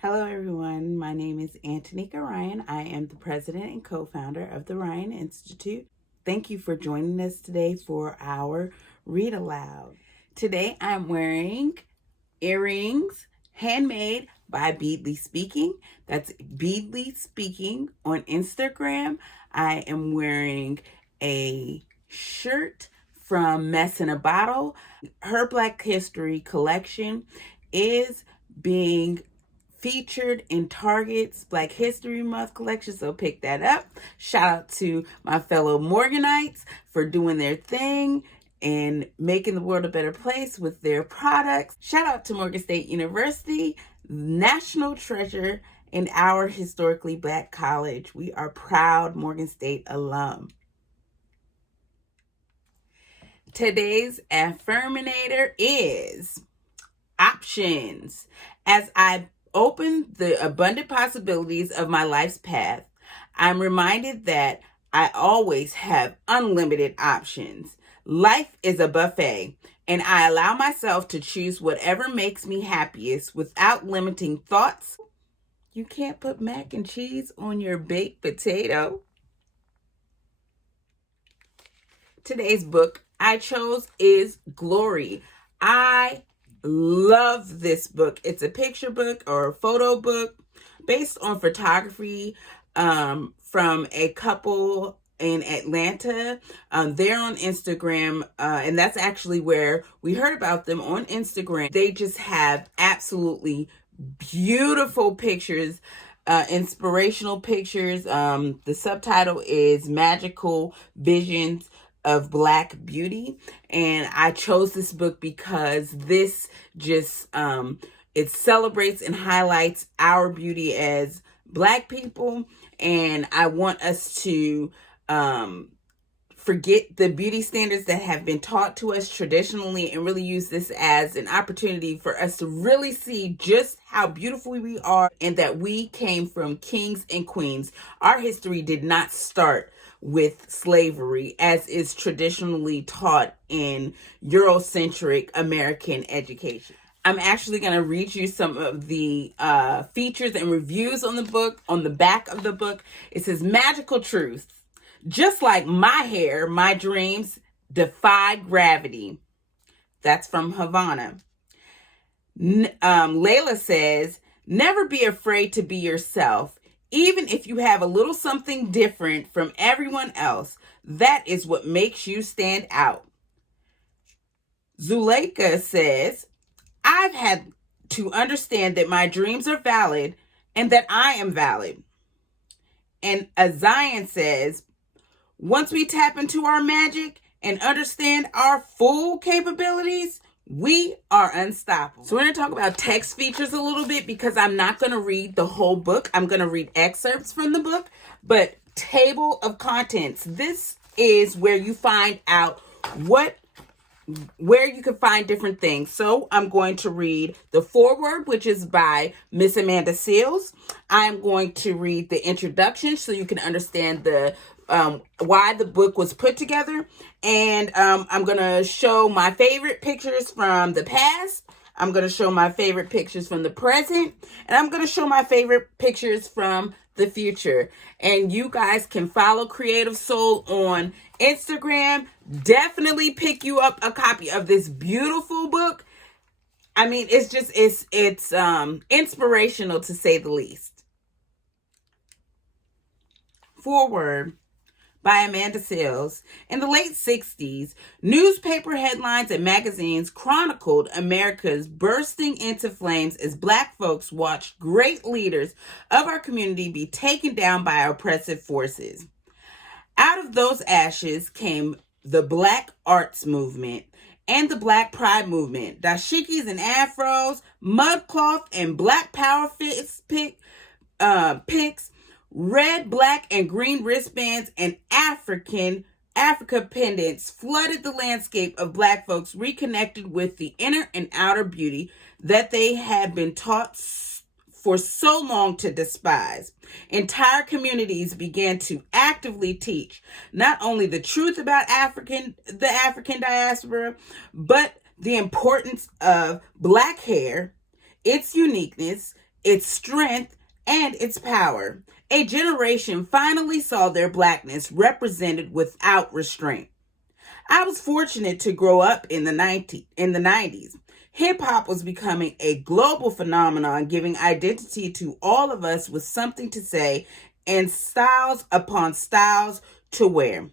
Hello, everyone. My name is Antoynica Ryan. I am the president and co-founder of the Ryan Institute. Thank you for joining us today for our Read Aloud. Today, I'm wearing earrings handmade by Beadly Speaking. That's Beadly Speaking on Instagram. I am wearing a shirt from Mess in a Bottle. Her Black History collection is being featured in Target's Black History Month collection, so pick that up. Shout out to my fellow Morganites for doing their thing and making the world a better place with their products. Shout out to Morgan State University, national treasure in our historically Black college. We are proud Morgan State alum. Today's affirmator is options. As I open the abundant possibilities of my life's path, I'm reminded that I always have unlimited options. Life is a buffet, and I allow myself to choose whatever makes me happiest without limiting thoughts. You can't put mac and cheese on your baked potato. Today's book I chose is Glory. I love this book. It's a picture book or a photo book based on photography from a couple in Atlanta. They're on Instagram, and that's actually where we heard about them, on Instagram. They just have absolutely beautiful pictures, inspirational pictures. The subtitle is Magical Visions of Black Beauty, and I chose this book because this just it celebrates and highlights our beauty as Black people, and I want us to forget the beauty standards that have been taught to us traditionally and really use this as an opportunity for us to really see just how beautiful we are, and that we came from kings and queens. Our history did not start with slavery, as is traditionally taught in Eurocentric American education. I'm actually going to read you some of the features and reviews on the book. On the back of the book, it says, "Magical truth. Just like my hair, my dreams defy gravity." That's from Havana. Layla says, "Never be afraid to be yourself. Even if you have a little something different from everyone else, that is what makes you stand out." Zuleika says, "I've had to understand that my dreams are valid and that I am valid." And Azion says, "Once we tap into our magic and understand our full capabilities, we are unstoppable." So we're going to talk about text features a little bit, because I'm not going to read the whole book. I'm going to read excerpts from the book. But table of contents, this is where you find out where you can find different things. So I'm going to read the foreword, which is by Miss Amanda Seals. I'm going to read the introduction so you can understand the why the book was put together. And I'm going to show my favorite pictures from the past. I'm going to show my favorite pictures from the present. And I'm going to show my favorite pictures from the future. And you guys can follow Creative Soul on Instagram. Definitely pick you up a copy of this beautiful book. I mean, it's just, it's inspirational, to say the least. Foreword by Amanda Seals. In the late 60s, newspaper headlines and magazines chronicled America's bursting into flames as Black folks watched great leaders of our community be taken down by oppressive forces. Out of those ashes came the Black Arts Movement and the Black Pride Movement. Dashikis and afros, mudcloth and Black Power picks, red, black, and green wristbands, and Africa pendants flooded the landscape of Black folks reconnected with the inner and outer beauty that they had been taught for so long to despise. Entire communities began to actively teach not only the truth about the African diaspora, but the importance of Black hair, its uniqueness, its strength, and its power. A generation finally saw their blackness represented without restraint. I was fortunate to grow up in the 90s. Hip hop was becoming a global phenomenon, giving identity to all of us with something to say and styles upon styles to wear.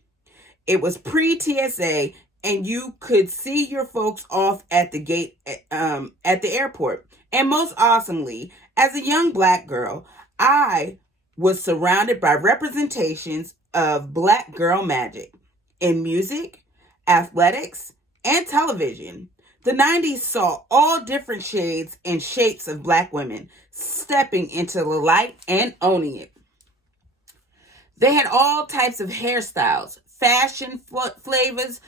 It was pre-TSA, and you could see your folks off at the gate at the airport. And most awesomely, as a young black girl, I was surrounded by representations of black girl magic in music, athletics, and television. The 90s saw all different shades and shapes of black women stepping into the light and owning it. They had all types of hairstyles, fashion flavors,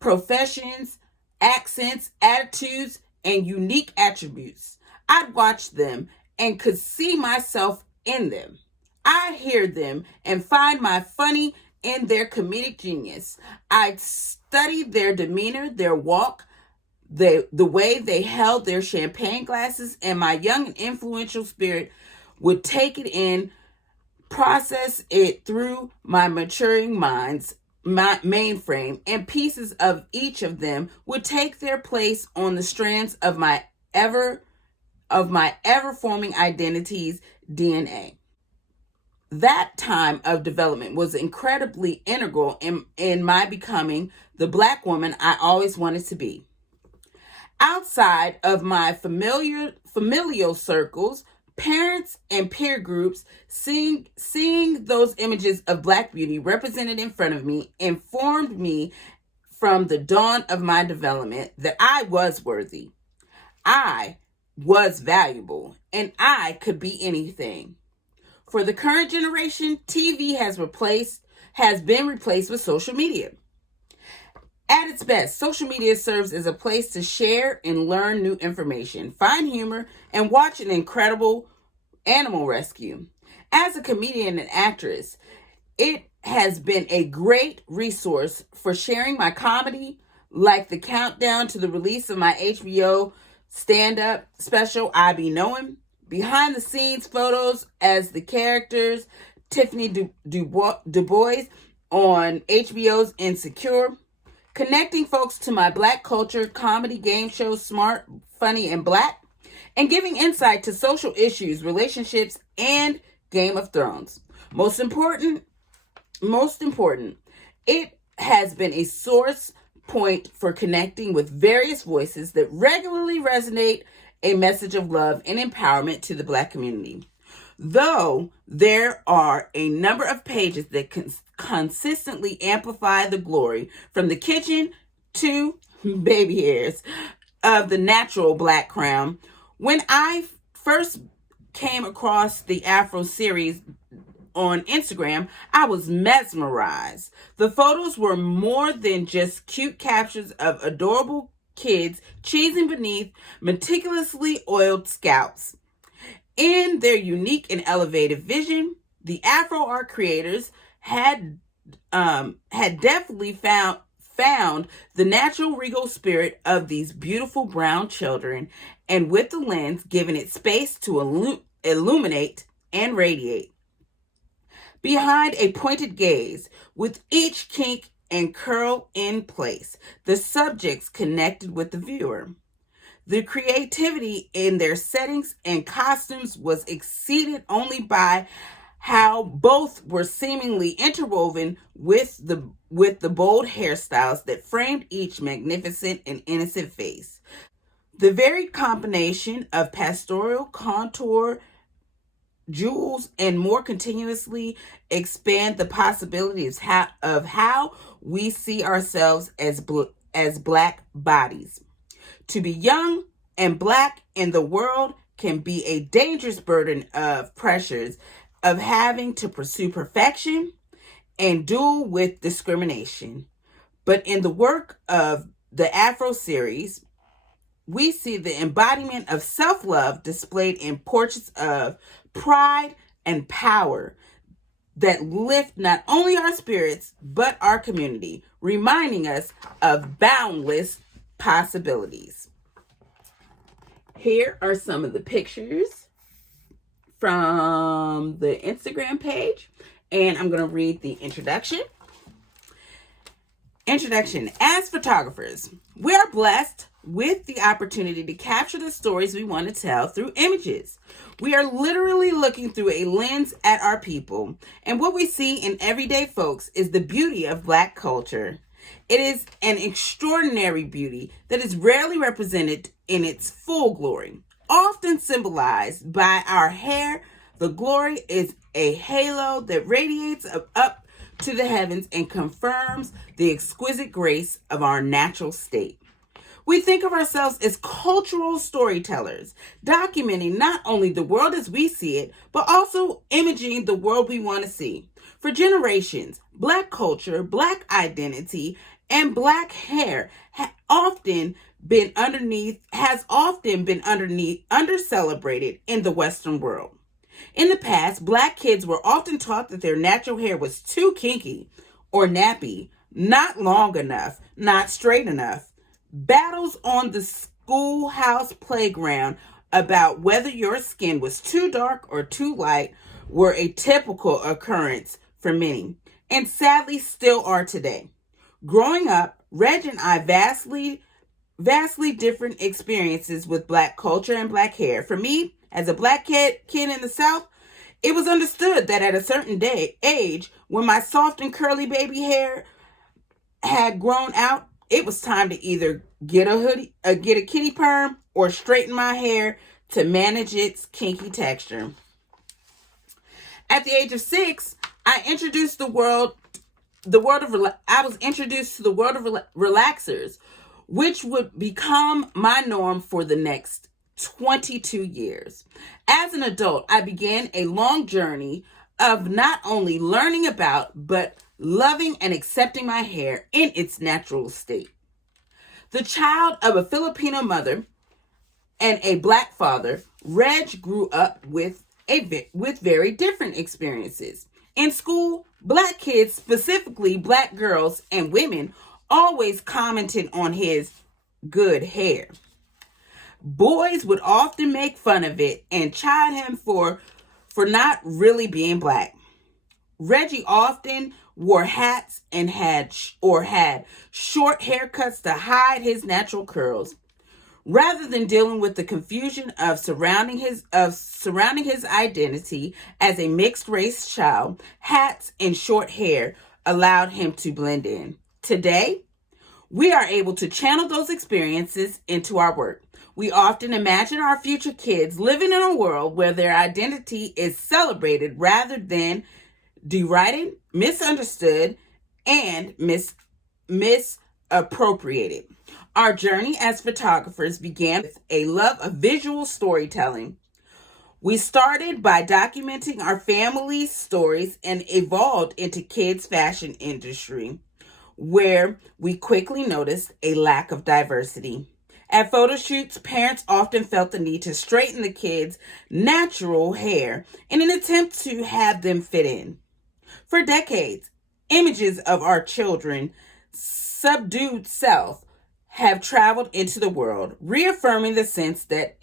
professions, accents, attitudes, and unique attributes. I'd watch them and could see myself in them. I hear them and find my funny in their comedic genius. I'd study their demeanor, their walk, the way they held their champagne glasses, and my young and influential spirit would take it in, process it through my maturing mind's mainframe, and pieces of each of them would take their place on the strands of my ever forming identity's DNA. That time of development was incredibly integral in my becoming the black woman I always wanted to be. Outside of my familial circles, parents and peer groups, seeing those images of black beauty represented in front of me informed me from the dawn of my development that I was worthy, I was valuable, and I could be anything. For the current generation, TV has been replaced with social media. At its best, social media serves as a place to share and learn new information, find humor, and watch an incredible animal rescue. As a comedian and actress, it has been a great resource for sharing my comedy, like the countdown to the release of my HBO stand-up special, I Be Knowing, behind the scenes photos as the characters Tiffany Du Bois on HBO's Insecure, connecting folks to my black culture comedy game show Smart, Funny, and Black, and giving insight to social issues, relationships, and Game of Thrones. Most important, it has been a source point for connecting with various voices that regularly resonate a message of love and empowerment to the black community. Though there are a number of pages that consistently amplify the glory from the kitchen to baby hairs of the natural black crown, when I first came across the Afro series on Instagram, I was mesmerized. The photos were more than just cute captions of adorable kids cheesing beneath meticulously oiled scalps. In their unique and elevated vision, the Afro art creators had definitely found the natural regal spirit of these beautiful brown children, and with the lens given it space to illuminate and radiate. Behind a pointed gaze, with each kink and curl in place, the subjects connected with the viewer. The creativity in their settings and costumes was exceeded only by how both were seemingly interwoven with the bold hairstyles that framed each magnificent and innocent face. The varied combination of pastoral contour, jewels, and more continuously expand the possibilities of how we see ourselves as black bodies. To be young and black in the world can be a dangerous burden of pressures of having to pursue perfection and deal with discrimination. But in the work of the Afro series, we see the embodiment of self-love displayed in portraits of pride and power that lift not only our spirits, but our community, reminding us of boundless possibilities. Here are some of the pictures from the Instagram page, and I'm going to read the introduction. Introduction. As photographers, we are blessed with the opportunity to capture the stories we want to tell through images. We are literally looking through a lens at our people, and what we see in everyday folks is the beauty of Black culture. It is an extraordinary beauty that is rarely represented in its full glory. Often symbolized by our hair, the glory is a halo that radiates up to the heavens and confirms the exquisite grace of our natural state. We think of ourselves as cultural storytellers, documenting not only the world as we see it, but also imaging the world we want to see. For generations, Black culture, Black identity, and Black hair has often been under-celebrated in the Western world. In the past, Black kids were often taught that their natural hair was too kinky or nappy, not long enough, not straight enough. Battles on the schoolhouse playground about whether your skin was too dark or too light were a typical occurrence for many, and sadly still are today. Growing up, Reg and I vastly different experiences with Black culture and Black hair. For me, as a Black kid in the South, it was understood that at a certain age, when my soft and curly baby hair had grown out, it was time to either get a kitty perm or straighten my hair to manage its kinky texture. At the age of 6, I was introduced to the world of relaxers, which would become my norm for the next 22 years. As an adult, I began a long journey of not only learning about, but loving and accepting my hair in its natural state. The child of a Filipino mother and a Black father, Reg grew up with very different experiences. In school, Black kids, specifically Black girls and women, always commented on his good hair. Boys would often make fun of it and chide him for not really being Black. Reggie often wore hats and had short haircuts to hide his natural curls. Rather than dealing with the confusion of surrounding his identity as a mixed race child, hats and short hair allowed him to blend in. Today, we are able to channel those experiences into our work. We often imagine our future kids living in a world where their identity is celebrated rather than derided, misunderstood, and misappropriated. Our journey as photographers began with a love of visual storytelling. We started by documenting our family's stories and evolved into kids' fashion industry, where we quickly noticed a lack of diversity. At photo shoots, parents often felt the need to straighten the kids' natural hair in an attempt to have them fit in. For decades, images of our children's subdued self have traveled into the world, reaffirming the sense that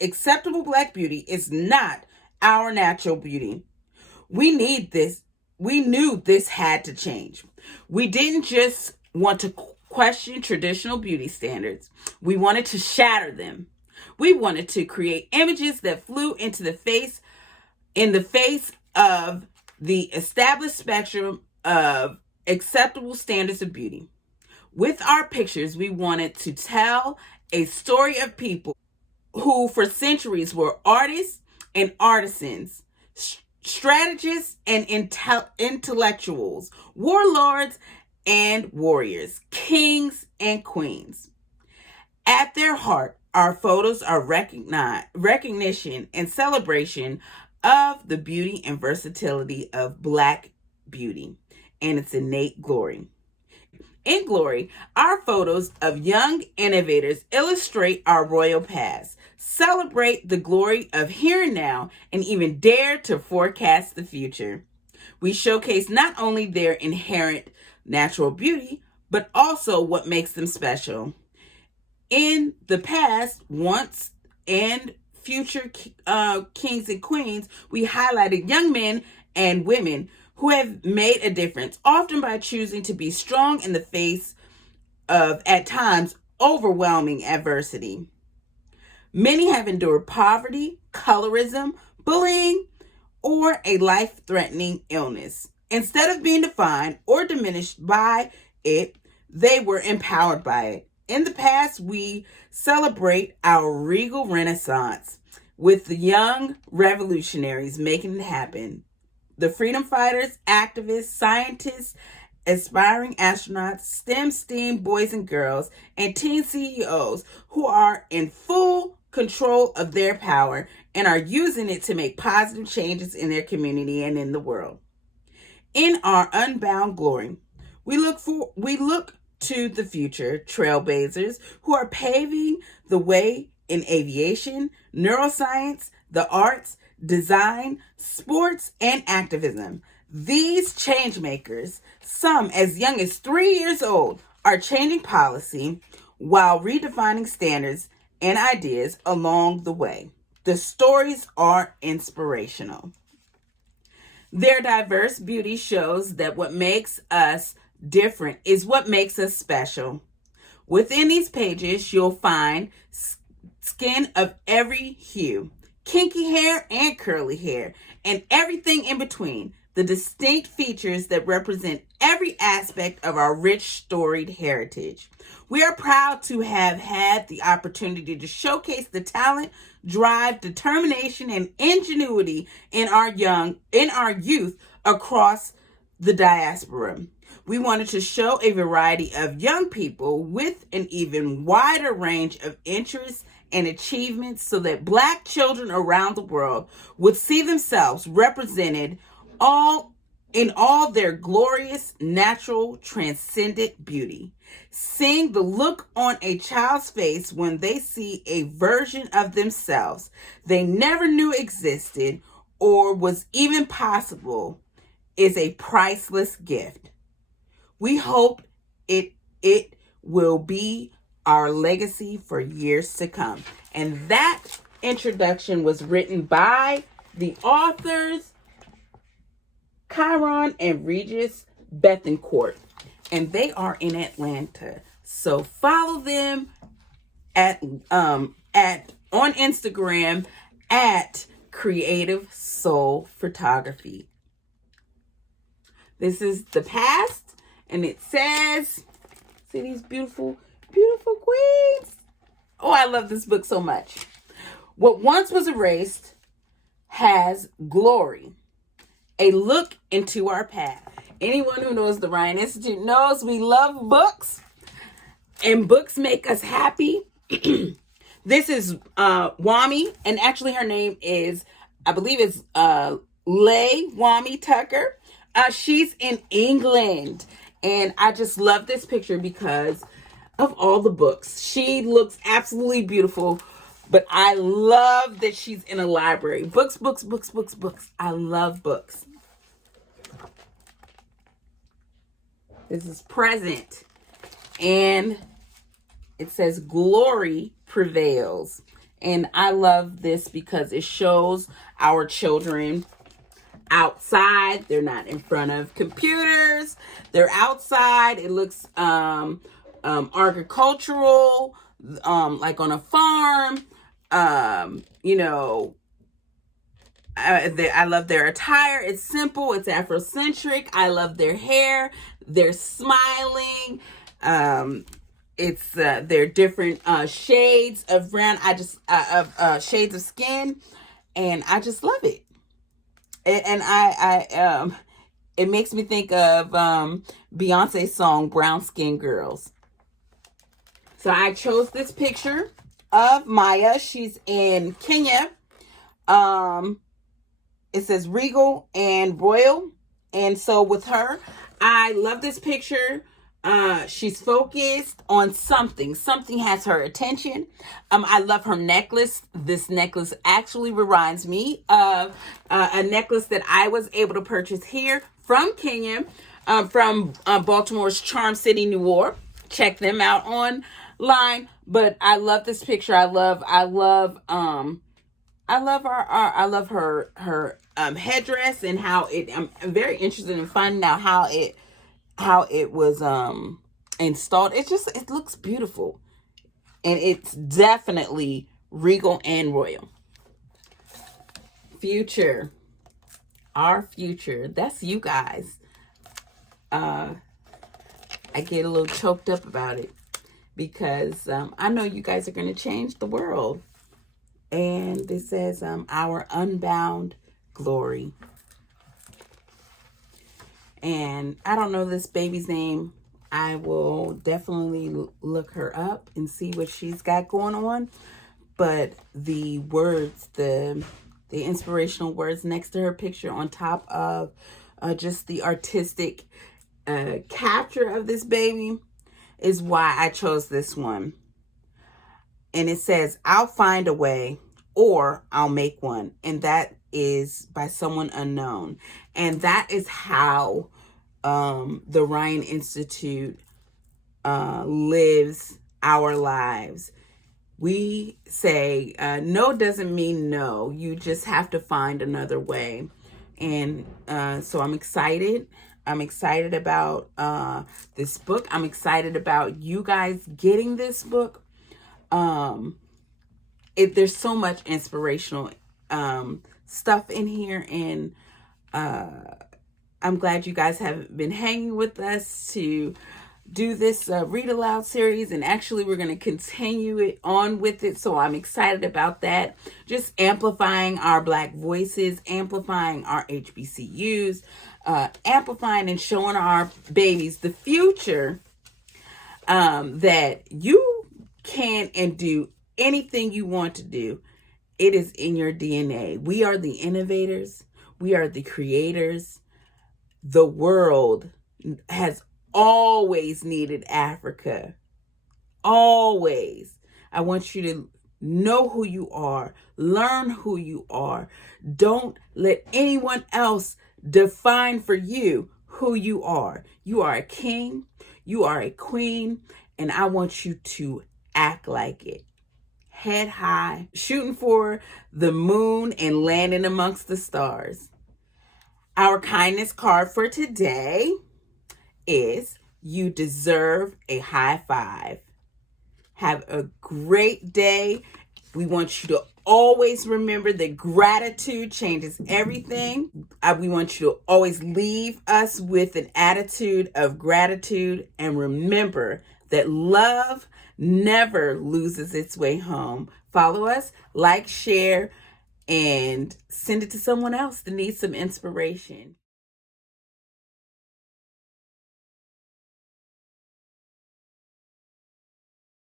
acceptable Black beauty is not our natural beauty. We knew this had to change. We didn't just want to question traditional beauty standards. We wanted to shatter them. We wanted to create images that flew in the face of the established spectrum of acceptable standards of beauty. With our pictures, we wanted to tell a story of people who for centuries were artists and artisans, strategists and intellectuals, warlords and warriors, kings and queens. At their heart, our photos are recognition and celebration of the beauty and versatility of Black beauty and its innate glory. In glory, our photos of young innovators illustrate our royal past, celebrate the glory of here and now, and even dare to forecast the future. We showcase not only their inherent natural beauty, but also what makes them special. In the past, once and future kings and queens, we highlighted young men and women who have made a difference, often by choosing to be strong in the face of, at times, overwhelming adversity. Many have endured poverty, colorism, bullying, or a life-threatening illness. Instead of being defined or diminished by it, they were empowered by it. In the past, we celebrate our regal renaissance with the young revolutionaries making it happen. The freedom fighters, activists, scientists, aspiring astronauts, STEM boys and girls, and teen CEOs who are in full control of their power and are using it to make positive changes in their community and in the world. In our unbound glory, we look to the future trailblazers who are paving the way in aviation, neuroscience, the arts, design, sports, and activism. These change makers, some as young as 3 years old, are changing policy while redefining standards and ideas along the way. The stories are inspirational. Their diverse beauty shows that what makes us different is what makes us special. Within these pages, you'll find skin of every hue, kinky hair and curly hair, and everything in between, the distinct features that represent every aspect of our rich, storied heritage. We are proud to have had the opportunity to showcase the talent, drive, determination, and ingenuity in our youth across the diaspora. We wanted to show a variety of young people with an even wider range of interests and achievements so that Black children around the world would see themselves represented in all their glorious, natural, transcendent beauty. Seeing the look on a child's face when they see a version of themselves they never knew existed or was even possible is a priceless gift. We hope it will be our legacy for years to come. And that introduction was written by the authors Chiron and Regis Bethencourt, and they are in Atlanta. So follow them on Instagram at Creative Soul Photography. This is the past, and it says, see these beautiful, beautiful queens. Oh, I love this book so much. What once was erased has glory. A look into our past. Anyone who knows the Ryan Institute knows we love books, and books make us happy. This is Wami, and actually her name is, I believe it's Leigh Wami Tucker. She's in England, and I just love this picture because of all the books. She looks absolutely beautiful, but I love that she's in a library. Books. I love books. This is present, and it says glory prevails. And I love this because it shows our children outside. They're not in front of computers. They're outside. It looks agricultural, like on a farm. I love their attire. It's simple. It's Afrocentric. I love their hair. They're smiling. It's their different shades of brown. Shades of skin, and I just love it. And it makes me think of Beyonce's song "Brown Skin Girls." So I chose this picture of Maya. She's in Kenya. It says regal and royal. And so with her, I love this picture. She's focused on something. Something has her attention. I love her necklace. This necklace actually reminds me of a necklace that I was able to purchase here from Kenya, from Baltimore's Charm City, New York. Check them out online. But I love this picture. I love I love I love her headdress and how it. I'm very interested in finding out how it was installed. It looks beautiful, and it's definitely regal and royal. Future, our future. That's you guys. I get a little choked up about it because I know you guys are going to change the world. And it says, our unbound glory. And I don't know this baby's name. I will definitely look her up and see what she's got going on. But the words, the inspirational words next to her picture on top of just the artistic capture of this baby is why I chose this one. And it says, I'll find a way or I'll make one. And that is by someone unknown. And that is how the Ryan Institute lives our lives. We say no doesn't mean no. You just have to find another way. And so I'm excited. I'm excited about this book. I'm excited about you guys getting this book. There's so much inspirational stuff in here, and I'm glad you guys have been hanging with us to do this read aloud series, and actually we're going to continue it on with it, so I'm excited about that. Just amplifying our Black voices, amplifying our HBCUs, amplifying and showing our babies the future, that you can and do anything you want to do. It is in your DNA. We are the innovators. We are the creators. The world has always needed Africa. Always. I want you to know who you are. Learn who you are. Don't let anyone else define for you who you are. You are a king. You are a queen. And I want you to act like it. Head high, shooting for the moon and landing amongst the stars. Our kindness card for today is, you deserve a high five. Have a great day. We want you to always remember that gratitude changes everything. We want you to always leave us with an attitude of gratitude, and remember that love never loses its way home. Follow us, like, share, and send it to someone else that needs some inspiration.